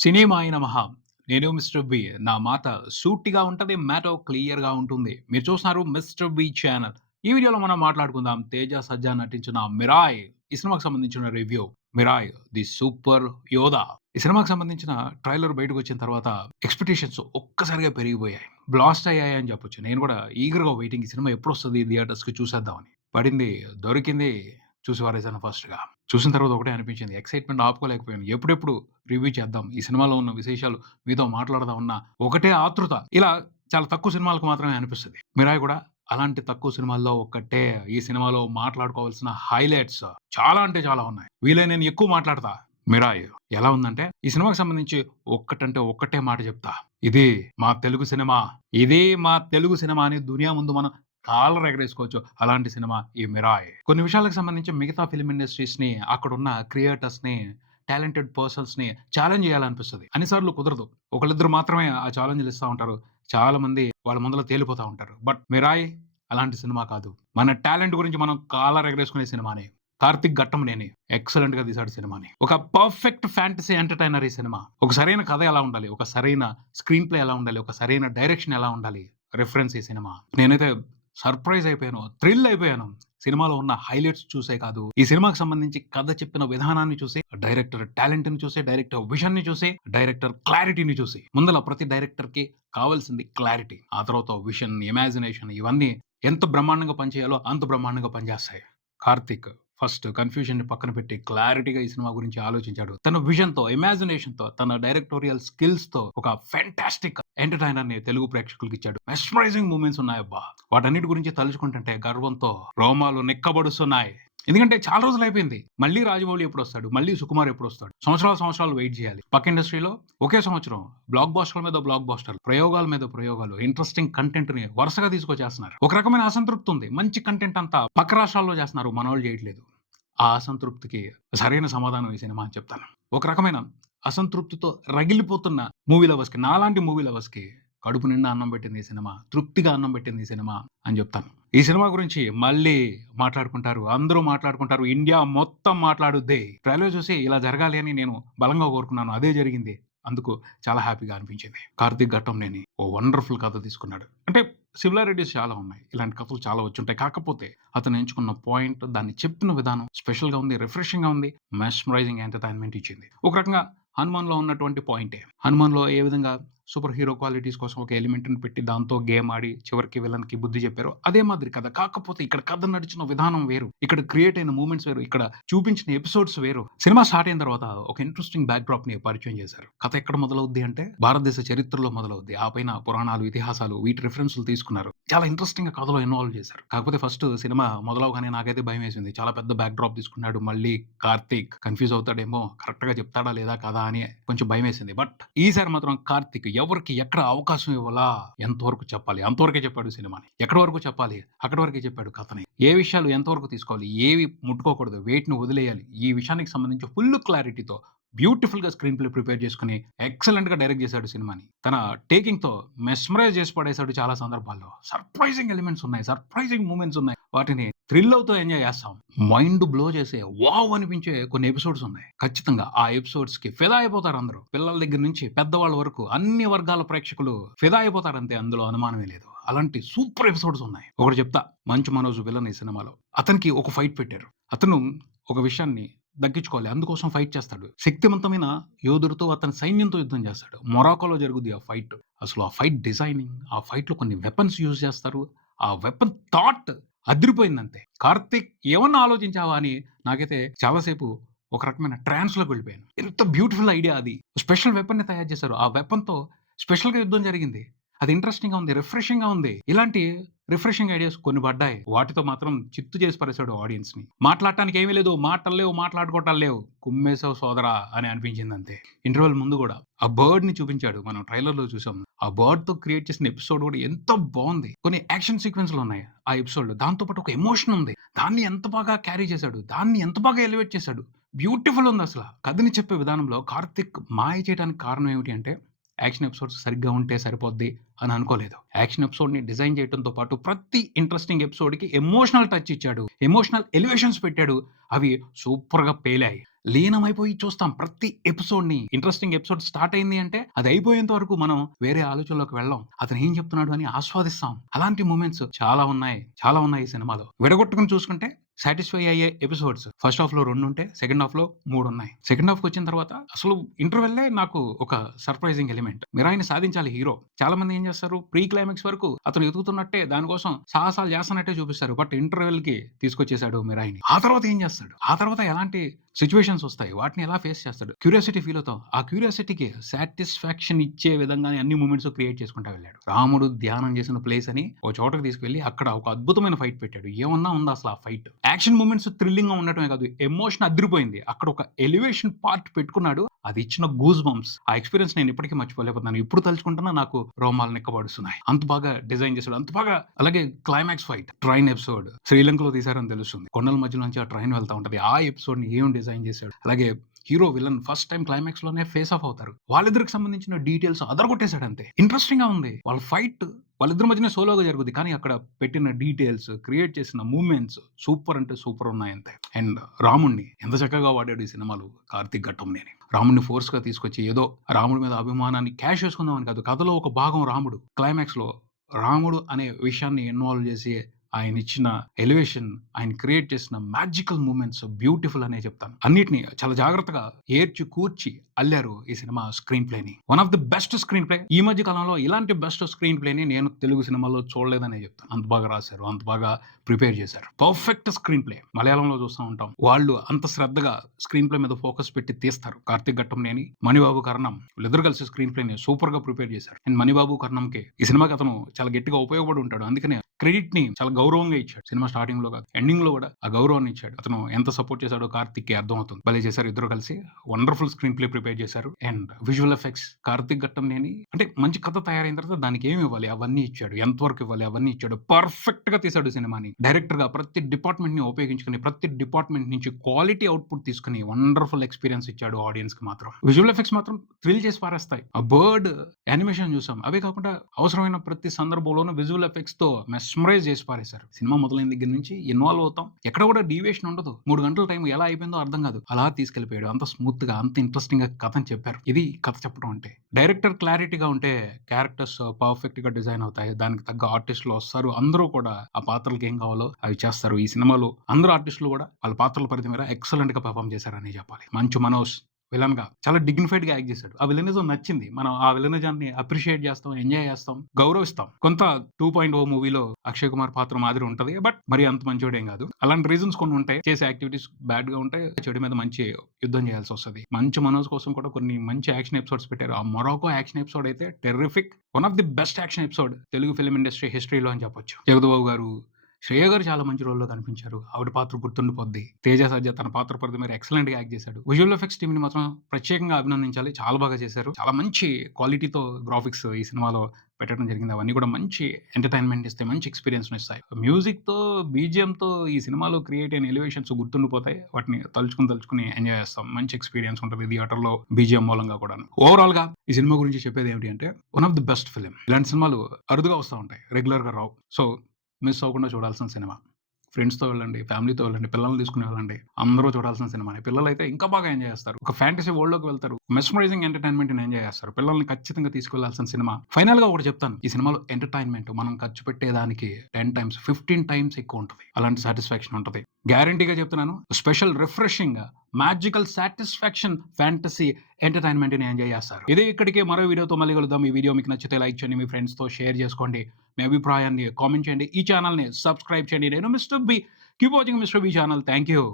సినిమాయ నమః! నేను mister B. నా మాట సూటిగా ఉంటది. మ్యాటర్ క్లియర్‌గా ఉంటుంది. మీరు చూస్తున్నారు మిస్టర్ బి ఛానల్. ఈ వీడియోలో మనం మాట్లాడుకుందాం 'తేజ సజ్జా' నటించిన 'మిరాయ్' ఈ సినిమాకి సంబంధించిన రివ్యూ. 'మిరాయ్ ది సూపర్ యోధా' ఈ సినిమాకి సంబంధించిన ట్రైలర్ బయటకొచ్చిన తర్వాత ఎక్స్‌పెక్టేషన్స్ ఒక్కసారిగా పెరిగిపోయాయి. బ్లాస్ట్ అయ్యాయని చెప్పొచ్చు. నేను కూడా ఈగర్‌గా వెయిటింగ్ ఈ సినిమా ఎప్పుడొస్తది థియేటర్స్‌కి చూసేద్దామని. పడింది, దొరికింది. చూసి పారేసాను ఫస్ట్‌గా. చూసిన తర్వాత ఒకటే అనిపించింది. ఎక్సైట్‌మెంట్ ఆపుకోలేకపోయాను. ఎప్పుడెప్పుడు రివ్యూ చేద్దాం. ఈ సినిమాలో ఉన్న విశేషాలు మీతో మాట్లాడదాం అన్న ఒకటే ఆతృత. ఇలా చాలా తక్కువ సినిమాలకు మాత్రమే అనిపిస్తది. 'మిరాయ్' కూడా అలాంటి తక్కువ సినిమాల్లో ఒక్కటే. ఈ సినిమాలో మాట్లాడుకోవాల్సిన హైలైట్స్ చాలా అంటే చాలా ఉన్నాయి. వీలైనన్ని ఎక్కువ మాట్లాడతా. 'మిరాయ్' ఎలా ఉందంటే ఈ సినిమాకి సంబంధించి ఒక్కటంటే ఒక్కటే మాట చెప్తా. ఇది మా తెలుగు సినిమా. ఇది మా తెలుగు సినిమా అని దునియా ముందు మనం కాలర్ ఎగరేసుకోవచ్చు. అలాంటి సినిమా ఈ 'మిరాయ్'. కొన్ని విషయాలకు సంబంధించి మిగతా ఫిల్మ్ ఇండస్ట్రీస్‌ని, అక్కడున్న క్రియేటర్స్‌ని, టాలెంటెడ్ పర్సన్స్‌ని ఛాలెంజ్ చేయాలనిపిస్తది. అన్ని సార్లు కుదరదు. ఒకళ్ళిద్దరు మాత్రమే ఆ ఛాలెంజ్‌లు ఇస్తా ఉంటారు. చాలా మంది వాళ్ళ ముందల తేలిపోతా ఉంటారు. బట్ 'మిరాయ్' అలాంటి సినిమా కాదు. మన టాలెంట్ గురించి మనం కాలర్ ఎగరేసుకునే సినిమానే. కార్తీక్ ఘట్టమనేని ఎక్సలెంట్‌గా తీశాడు సినిమాని. ఒక పర్ఫెక్ట్ ఫ్యాంటసీ ఎంటర్‌టైనర్ ఈ సినిమా. ఒక సరైన కథ ఎలా ఉండాలి? ఒక సరైన స్క్రీన్ ప్లే ఎలా ఉండాలి? ఒక సరైన డైరెక్షన్ ఎలా ఉండాలి? రిఫరెన్స్ ఈ సినిమా. నేనైతే సర్ప్రైజ్ అయిపోయాను. థ్రిల్ అయిపోయాను. సినిమాలో ఉన్న హైలైట్స్ చూసే కాదు, ఈ సినిమాకి సంబంధించి కథ చెప్పిన విధానాన్ని చూసి, డైరెక్టర్ టాలెంట్‌ని చూసి, డైరెక్టర్ విజన్‌ని చూసి, డైరెక్టర్ క్లారిటీని చూసి, ముందల ప్రతి డైరెక్టర్‌కి కావాల్సింది క్లారిటీ. ఆ తర్వాత విషన్, ఇమాజినేషన్ ఇవన్నీ ఎంత బ్రహ్మాండంగా పనిచేయాలో అంత బ్రహ్మాండంగా పనిచేస్తాయి. కార్తీక్ ఫస్ట్ కన్‌ఫ్యూజన్‌ని పక్కన పెట్టి క్లారిటీగా ఈ సినిమా గురించి ఆలోచించాడు. తన విజన్‌తో, ఇమాజినేషన్‌తో, తన డైరెక్టోరియల్ స్కిల్స్‌తో ఒక ఫాంటాస్టిక్ ఎంటర్‌టైనర్‌ని తెలుగు ప్రేక్షకులకిచ్చాడు. మెస్మరైజింగ్ మూమెంట్స్ ఉన్నాయబ్బా! వాటన్నిటి గురించి తలుచుకుంటుంటే గర్వంతో రోమాలు నిక్కబొడుస్తున్నాయి. ఎందుకంటే చాలా రోజులయిపోయింది. మళ్ళీ రాజమౌళి ఎప్పుడొస్తాడు? మళ్ళీ సుకుమార్ ఎప్పుడొస్తాడు? సంవత్సరాలు వెయిట్ జేయాలి. పక్క ఇండస్ట్రీలో ఒకే సంవత్సరం బ్లాక్ బస్టర్‌ల మీద బ్లాక్ బస్టర్‌లు, ప్రయోగాల మీద ప్రయోగాలు, ఇంట్రెస్టింగ్ కంటెంట్‌ని వరుసగా తీసుకొచ్చేస్తున్నారు. ఒక రకమైన అసంతృప్తి ఉంది. మంచి కంటెంట్ అంతా పక్క రాష్ట్రాల్లో చేస్తున్నారు. మనోళ్ళు చేయట్లేదు. ఆ అసంతృప్తికి సరైన సమాధానం ఈ సినిమా అని చెప్తాను. ఒక రకమైన అసంతృప్తితో రగిలిపోతున్న మూవీ లవర్స్‌కి, నాలాంటి మూవీ లవర్స్‌కి కడుపు నిండా అన్నం పెట్టింది ఈ సినిమా. తృప్తిగా అన్నం పెట్టింది ఈ సినిమా అని చెప్తాను. ఈ సినిమా గురించి మళ్ళీ మాట్లాడుకుంటారు. అందరూ మాట్లాడుకుంటారు. ఇండియా మొత్తం మాట్లాడుద్ది. ట్రైలర్ చూసి ఇలా జరగాలి అని నేను బలంగా కోరుకున్నాను. అదే జరిగింది. అందుకు చాలా హ్యాపీగా అనిపించింది. కార్తీక్ ఘట్టంనేని ఓ వండర్‌ఫుల్ కథ తీసుకున్నాడు. అంటే సిమిలారిటీస్ చాలా ఉన్నాయి. ఇలాంటి కథలు చాలా వచ్చుంటాయి. కాకపోతే అతను ఎంచుకున్న పాయింట్, దాన్ని చెప్పిన విధానం స్పెషల్‌గా ఉంది. రిఫ్రెషింగ్‌గా ఉంది. మెస్మరైజింగ్ ఎంటర్‌టైన్‌మెంట్ ఇచ్చింది. ఒక రకంగా 'హనుమాన్‌లో' ఉన్నటువంటి పాయింటే. 'హనుమాన్‌లో' ఏ విధంగా సూపర్ హీరో క్వాలిటీస్ కోసం ఒక ఎలిమెంట్‌ని పెట్టి దాంతో గేమ్ ఆడి చివరికి విలన్‌కి బుద్ధి చెప్పారో అదే మాదిరి కథ. కాకపోతే ఇక్కడ కథ నడిచిన విధానం వేరు. ఇక్కడ క్రియేట్ అయిన మూవ్‌మెంట్స్ వేరు. ఇక్కడ చూపించిన ఎపిసోడ్స్ వేరు. సినిమా స్టార్ట్ అయిన తర్వాత ఒక ఇంట్రెస్టింగ్ బ్యాక్ డ్రాప్‌ని పరిచయం చేశారు. కథ ఎక్కడ మొదలవుద్ది అంటే భారతదేశ చరిత్రలో మొదలవుద్ది. ఆ పైన పురాణాలు, ఇతిహాసాలు వీటి రిఫరెన్స్‌లు తీసుకున్నారు. చాలా ఇంట్రెస్టింగ్‌గా కథలో ఇన్వాల్వ్ చేశారు. కాకపోతే ఫస్ట్ సినిమా మొదలవగానే నాకైతే భయమేసింది. చాలా పెద్ద బ్యాక్ డ్రాప్ తీసుకున్నాడు. మళ్ళీ కార్తీక్ కన్‌ఫ్యూజ్ అవుతాడేమో, కరెక్ట్‌గా చెప్తాడా లేదా కథ అని కొంచెం భయమేసింది. బట్ ఈసారి మాత్రం కార్తీక్ ఎవరికి ఎక్కడ అవకాశం ఇవ్వాలా, ఎంతవరకు చెప్పాలి అంతవరకే చెప్పాడు సినిమాని. ఎక్కడి వరకు చెప్పాలి అక్కడి వరకే చెప్పాడు కథని. ఏ విషయాలు ఎంతవరకు తీసుకోవాలి, ఏవి ముట్టుకోకూడదు, వేటిని వదిలేయాలి. ఈ విషయానికి సంబంధించి ఫుల్ క్లారిటీతో బ్యూటిఫుల్‌గా స్క్రీన్ ప్లే ప్రిపేర్ చేసుకొని ఎక్సలెంట్‌గా డైరెక్ట్ చేశాడు సినిమాని. తన టేకింగ్‌తో మెస్మరైజ్ చేసి పడేశాడు చాలా సందర్భాల్లో. సర్ప్రైజింగ్ ఎలిమెంట్స్ ఉన్నాయి. సర్ప్రైజింగ్ మూవ్‌మెంట్స్ ఉన్నాయి. వాటిని థ్రిల్ అవుతూ ఎంజాయ్ చేస్తాం. మైండ్ బ్లో చేసే వావ్ అనిపించే కొన్ని ఎపిసోడ్స్ ఉన్నాయి. ఖచ్చితంగా ఆ ఎపిసోడ్స్‌కి ఫిదా అయిపోతారు అందరూ. పిల్లల దగ్గర నుంచి పెద్దవాళ్ళ వరకు అన్ని వర్గాల ప్రేక్షకులు ఫిదా అయిపోతారంతే, అందులో అనుమానమే లేదు. అలాంటి సూపర్ ఎపిసోడ్స్ ఉన్నాయి. ఒకటి చెప్తా, 'మంచు మనోజ్' విలన్ ఈ సినిమాలో. అతనికి ఒక ఫైట్ పెట్టారు. అతను ఒక విషయాన్ని దక్కించుకోవాలి. అందుకోసం ఫైట్ చేస్తాడు. శక్తివంతమైన యోధుడితో అతని సైన్యంతో యుద్ధం చేస్తాడు. మొరాకోలో జరుగుద్ది ఆ ఫైట్. అసలు ఆ ఫైట్ డిజైనింగ్, ఆ ఫైట్‌లో కొన్ని వెపన్స్ యూజ్ చేస్తారు. ఆ వెపన్ థాట్ అదిరిపోయిందంతే. కార్తీక్ ఏమన్నా ఆలోచించావా అని నాకైతే చాలా సేపు ఒక రకమైన ట్రాన్స్‌లోకి వెళ్ళిపోయాను. ఎంత బ్యూటిఫుల్ ఐడియా అది. స్పెషల్ వెపన్‌ని తయారు చేశారు. ఆ వెపన్‌తో స్పెషల్‌గా యుద్ధం జరిగింది. అది ఇంట్రెస్టింగ్‌గా ఉంది. రిఫ్రెషింగ్‌గా ఉంది. ఇలాంటి రిఫ్రెషింగ్ ఐడియాస్ కొన్ని పడ్డాయి. వాటితో మాత్రం చిత్తు చేసి పడేశాడు ఆడియన్స్‌ని. మాట్లాడటానికి ఏమీ లేదు. మాటలు లేవు, మాట్లాడుకోవటాలు లేవు. కుమ్మేసావు సోదరా అని అనిపించిందంతే. ఇంటర్వెల్ ముందు గూడా ఆ బర్డ్‌ని చూపించాడు. మనం ట్రైలర్‌లో చూసాం. ఆ బర్డ్‌తో క్రియేట్ చేసిన ఎపిసోడ్ గూడా ఎంతో బావుంది. కొన్ని యాక్షన్ సీక్వెన్స్‌లు ఉన్నాయి ఆ ఎపిసోడ్‌లో. దాంతో పాటు ఒక ఎమోషన్ ఉంది. దాన్ని ఎంత బాగా క్యారీ చేశాడు. దాన్ని ఎంత బాగా ఎలివేట్ చేశాడు. బ్యూటిఫుల్ ఉందసల. కథని చెప్పే విధానంలో కార్తీక్ మాయ చేయడానికి కారణం ఏమిటి అంటే యాక్షన్ ఎపిసోడ్స్ సరిగ్గా ఉంటే సరిపోద్ది అని అనుకోలేదు. యాక్షన్ ఎపిసోడ్‌ని డిజైన్ చేయటంతో పాటు ప్రతి ఇంట్రెస్టింగ్ ఎపిసోడ్‌కి ఎమోషనల్ టచ్ ఇచ్చాడు. ఎమోషనల్ ఎలివేషన్స్ పెట్టాడు. అవి సూపర్‌గా పేలాయి. లీనమైపోయి చూస్తాం ప్రతి ఎపిసోడ్‌ని. ఇంట్రెస్టింగ్ ఎపిసోడ్ స్టార్ట్ అయింది అంటే అది అయిపోయేంత వరకు మనం వేరే ఆలోచనలోకి వెళ్ళం. అతను ఏం చెప్తున్నాడు అని ఆస్వాదిస్తాం. అలాంటి మొమెంట్స్ చాలా ఉన్నాయి. చాలా ఉన్నాయి ఈ సినిమాలో. విడగొట్టుకొని చూసుకుంటే సాటిస్ఫై అయ్యే ఎపిసోడ్స్ ఫస్ట్ హాఫ్‌లో 2 ఉంటే సెకండ్ హాఫ్‌లో 3 ఉన్నాయి. సెకండ్ హాఫ్‌కొచ్చిన తర్వాత అసలు ఇంటర్వెల్లే నాకు ఒక సర్ప్రైజింగ్ ఎలిమెంట్. మిరాయిని సాధించాలి హీరో. చాలా మంది ఏం చేస్తారు ప్రీ క్లైమాక్స్ వరకు అతను ఎతుకుతున్నట్టే దానికోసం సాహసాలు చేస్తున్నట్టే చూపిస్తారు. బట్ ఇంటర్వెల్‌కి తీసుకొచ్చేసాడు మిరాయిని. ఆ తర్వాత ఏం చేస్తాడు? ఆ తర్వాత ఎలాంటి సిట్యుయేషన్స్ వస్తాయి. వాటిని ఎలా ఫేస్ చేస్తాడు? క్యూరియాసిటీ ఫీల్ అవుతాం. ఆ క్యూరియాసిటీకి సాటిస్ఫాక్షన్ ఇచ్చే విధంగానే అన్ని మూవ్‌మెంట్స్ క్రియేట్ చేసుకుంటా వెళ్ళాడు. రాముడు ధ్యానం చేసిన ప్లేస్ అని ఒక చోటకి తీసుకెళ్ళి అక్కడ ఒక అద్భుతమైన ఫైట్ పెట్టాడు. ఏమన్నా ఉందా అసలు ఆ ఫైట్? యాక్షన్ మూవ్‌మెంట్స్ థ్రిల్లింగ్‌గా ఉండటమే కాదు ఎమోషన్ అదిరిపోయింది. అక్కడ ఒక ఎలివేషన్ పార్ట్ పెట్టుకున్నాడు. అది ఇచ్చిన గూస్ బంప్స్. ఆ ఎక్స్‌పీరియన్స్ నేను ఇప్పటికీ మర్చిపోలేకపోతున్నాను. ఇప్పుడు తలుచుకుంటున్నా నాకు రోమాలు నిక్కబడుస్తున్నాయి. అంత బాగా డిజైన్ చేసాడు. అంత బాగా అలాగే క్లైమాక్స్ ఫైట్, ట్రైన్ ఎపిసోడ్ శ్రీలంకలో తీశారని తెలుస్తుంది. కొండల మధ్యలో నుంచి ఆ ట్రైన్ వెళ్తా ఉంటది. ఆ ఎపిసోడ్‌ని ఏం డిజైన్ చేశాడు. అలాగే హీరో, విలన్ ఫస్ట్ టైమ్ క్లైమాక్స్‌లోనే ఫేస్ ఆఫ్ అవుతారు. వాళ్ళిద్దరికి సంబంధించిన డీటెయిల్స్ అదరగొట్టేసాడు అంతే. ఇంట్రెస్టింగ్‌గా ఉంది. వాళ్ళ ఫైట్ వాళ్ళిద్దరి మధ్యనే సోలోగా జరుగుద్ది. కానీ అక్కడ పెట్టిన డీటెయిల్స్, క్రియేట్ చేసిన మూవ్‌మెంట్స్ సూపర్ అంటే సూపర్ ఉన్నాయి అంతే. అండ్ రాముడిని ఎంత చక్కగా వాడాడు ఈ సినిమాలో కార్తీక్ ఘట్టంనేని. రాముడిని ఫోర్స్‌గా తీసుకొచ్చి ఏదో రాముడి మీద అభిమానాన్ని క్యాష్ చేసుకుందామని కాదు. కథలో ఒక భాగం రాముడు. క్లైమాక్స్‌లో రాముడు అనే విషయాన్ని ఇన్వాల్వ్ చేసి ఆయనిచ్చిన ఎలివేషన్, ఆయన క్రియేట్ చేసిన మ్యాజికల్ మూమెంట్స్ బ్యూటిఫుల్ అనే చెప్తాను. అన్నిటిని చాలా జాగ్రత్తగా ఏర్చి కూర్చి అల్లారు ఈ సినిమా స్క్రీన్ ప్లేని. One of the best screen play. ఈ మధ్య కాలంలో ఇలాంటి బెస్ట్ స్క్రీన్ ప్లేని నేను తెలుగు సినిమాలో చూడలేదనే చెప్తాను. అంత బాగా రాశారు. అంత బాగా ప్రిపేర్ చేశారు. Perfect screen play. మలయాళంలో చూస్తా ఉంటాం. వాళ్ళు అంత శ్రద్ధగా స్క్రీన్ ప్లే మీద ఫోకస్ పెట్టి తీస్తారు. కార్తీక్ ఘట్టంనేని, మణిబాబు కర్ణం వీళ్ళిద్దరు కలిసి స్క్రీన్ ప్లేని సూపర్ గా ప్రిపేర్ చేశారు. అండ్ మణిబాబు కర్ణంకి ఈ సినిమాకి అతను చాలా గట్టిగా ఉపయోగపడి ఉంటాడు. అందుకనే క్రెడిట్ ని చాలా గౌరవంగా ఇచ్చాడు. సినిమా స్టార్టింగ్ లో కాదు ఎండింగ్ లో కూడా ఆ గౌరవాన్ని ఇచ్చాడు. అతను ఎంత సపోర్ట్ చేశాడో కార్తిక్ కి అర్థం అవుతుంది. భలే చేశారు ఇద్దరు కలిసి. వండర్ఫుల్ స్క్రీన్ ప్లే ప్రిపేర్ చేశారు. And visual effects Karthik Ghattamaneni అంటే మంచి కథ తయారైన తర్వాత దానికి ఏమి ఇవ్వాలి అవన్నీ ఇచ్చాడు. ఎంతవరకు ఇవ్వాలి అవన్నీ ఇచ్చాడు. పర్ఫెక్ట్ గా తీశాడు సినిమాని. డైరెక్టర్ గా ప్రతి డిపార్ట్మెంట్ ని ఉపయోగించుకుని ప్రతి డిపార్ట్మెంట్ నుంచి క్వాలిటీ అవుట్పుట్ తీసుకుని వండర్ఫుల్ ఎక్స్పీరియన్స్ ఇచ్చాడు ఆడియన్స్ కి మాత్రం. విజువల్ ఎఫెక్ట్స్ మాత్రం థ్రిల్ చేసి పారేస్తాయి. ఆ బర్డ్ యానిమేషన్ చూసాం. అవే కాకుండా అవసరమైన ప్రతి సందర్భంలోనూ విజువల్ ఎఫెక్ట్స్ తో మెస్మరైజ్ చేసి పారేశారు. సినిమా మొదలైన దగ్గర నుంచి ఇన్వాల్వ్ అవుతాం. ఎక్కడ కూడా డీవియేషన్ ఉండదు. 3 గంటల టైం ఎలా అయిపోయిందో అర్థం కాదు. అలా తీసుకెళ్లిపోయాడు. అంత స్మూత్ గా అంత ఇంట్రెస్టింగ్ గా కథని చెప్పారు. ఇది కథ చెప్పడం అంటే. డైరెక్టర్ క్లారిటీగా ఉంటే క్యారెక్టర్స్ పర్ఫెక్ట్ గా డిజైన్ అవుతాయి. దానికి తగ్గ ఆర్టిస్టులు వస్తారు. అందరూ కూడా ఆ పాత్రలకు ఏం కావాలో అవి చేస్తారు. ఈ సినిమాలో అందరూ ఆర్టిస్టులు కూడా వాళ్ళ పాత్రల పరిధి మీద ఎక్సలెంట్ గా పెర్ఫార్మ్ చేశారని చెప్పాలి. మంచు మనోజ్ విలన్ గా చాలా డిగ్నిఫైడ్ గా యాక్ట్ చేశాడు. ఆ విలనిజం నచ్చింది. మనం ఆ విలనిజాన్ని అప్రిషియేట్ చేస్తాం, ఎంజాయ్ చేస్తాం, గౌరవిస్తాం. కొంత 2.0 మూవీలో అక్షయ్ కుమార్ పాత్ర మాదిరి ఉంటది. బట్ మరి అంత మంచోడేం కాదు. అలాంటి రీజన్స్ కొన్ని ఉంటాయి. చేసే యాక్టివిటీస్ బ్యాడ్ గా ఉంటాయి. చెడు మీద మంచి యుద్ధం చేయాల్సి వస్తుంది. మంచు మనోజ్ కోసం కూడా కొన్ని మంచి యాక్షన్ ఎపిసోడ్స్ పెట్టారు. ఆ మొరాకో యాక్షన్ ఎపిసోడ్ అయితే terrific. One of the best action episode Telugu film industry హిస్టరీలో అని చెప్పొచ్చు. జగదుబాబు గారు, శ్రేయ గారు చాలా మంచి రోల్‌లో కనిపించారు. ఆవిడ పాత్ర గుర్తుండిపోద్ది. తేజ సజ్జా తన పాత్ర పరిధి మేర ఎక్సలెంట్‌గా యాక్ట్ చేశాడు. విజువల్ ఎఫెక్ట్స్ టీమ్‌ని మాత్రం ప్రత్యేకంగా అభినందించాలి. చాలా బాగా చేశారు. చాలా మంచి క్వాలిటీతో గ్రాఫిక్స్ ఈ సినిమాలో పెట్టడం జరిగింది. అవన్నీ కూడా మంచి ఎంటర్‌టైన్‌మెంట్ ఇస్తాయి. మంచి ఎక్స్‌పీరియన్స్‌నిస్తాయి. మ్యూజిక్‌తో, బీజీఎంతో ఈ సినిమాలో క్రియేట్ అయిన ఎలివేషన్స్ గుర్తుండిపోతాయి. వాటిని తలుచుకొని ఎంజాయ్ చేస్తాం. మంచి ఎక్స్‌పీరియన్స్ ఉంటది థియేటర్‌లో బీజీఎం మూలంగా కూడాను. ఓవరాల్‌గా ఈ సినిమా గురించి చెప్పేది ఏమిటి అంటే one of the best film. ఇలాంటి సినిమాలు అరుదుగా వస్తా ఉంటాయి. రెగ్యులర్‌గా రావు. సో మిస్ అవ్వకుండా చూడాల్సిన సినిమా. ఫ్రెండ్స్‌తో వెళ్ళండి, ఫ్యామిలీతో వెళ్ళండి, పిల్లల్ని తీసుకొని వెళ్ళండి. అందరూ చూడాల్సిన సినిమానే. పిల్లలైతే ఇంకా బాగా ఎంజాయ్ చేస్తారు. ఒక ఫ్యాంటసీ వరల్డ్‌లోకి వెళ్తారు. మెస్మరైజింగ్ ఎంటర్‌టైన్‌మెంట్‌ని ఎంజాయ్ చేస్తారు. పిల్లల్ని ఖచ్చితంగా తీసుకెళ్లాల్సిన సినిమా. ఫైనల్‌గా ఒకటి చెప్తాను. ఈ సినిమాలో ఎంటర్‌టైన్‌మెంట్ మనం ఖర్చు పెట్టేదానికి 10 టైమ్స్, 15 టైమ్స్ ఎక్కువ ఉంటది. అలాంటి సాటిస్ఫాక్షన్ ఉంటది. గ్యారంటీగా చెప్తున్నాను. Special refreshing, magical satisfaction fantasy ఎంటర్‌టైన్‌మెంట్‌ని ఎంజాయ్ చేస్తారు. ఇదే ఇక్కడికే మరో వీడియోతో మళ్ళీ కలుద్దాం. ఈ వీడియో మీకు నచ్చితే లైక్ చేయండి. మీ ఫ్రెండ్స్‌తో షేర్ చేసుకోండి. మీ అభిప్రాయాన్ని కామెంట్ చేయండి. ఈ ఛానెల్‌ని సబ్స్క్రైబ్ చేయండి. నేను mister B. Keep watching mister B channel. Thank you.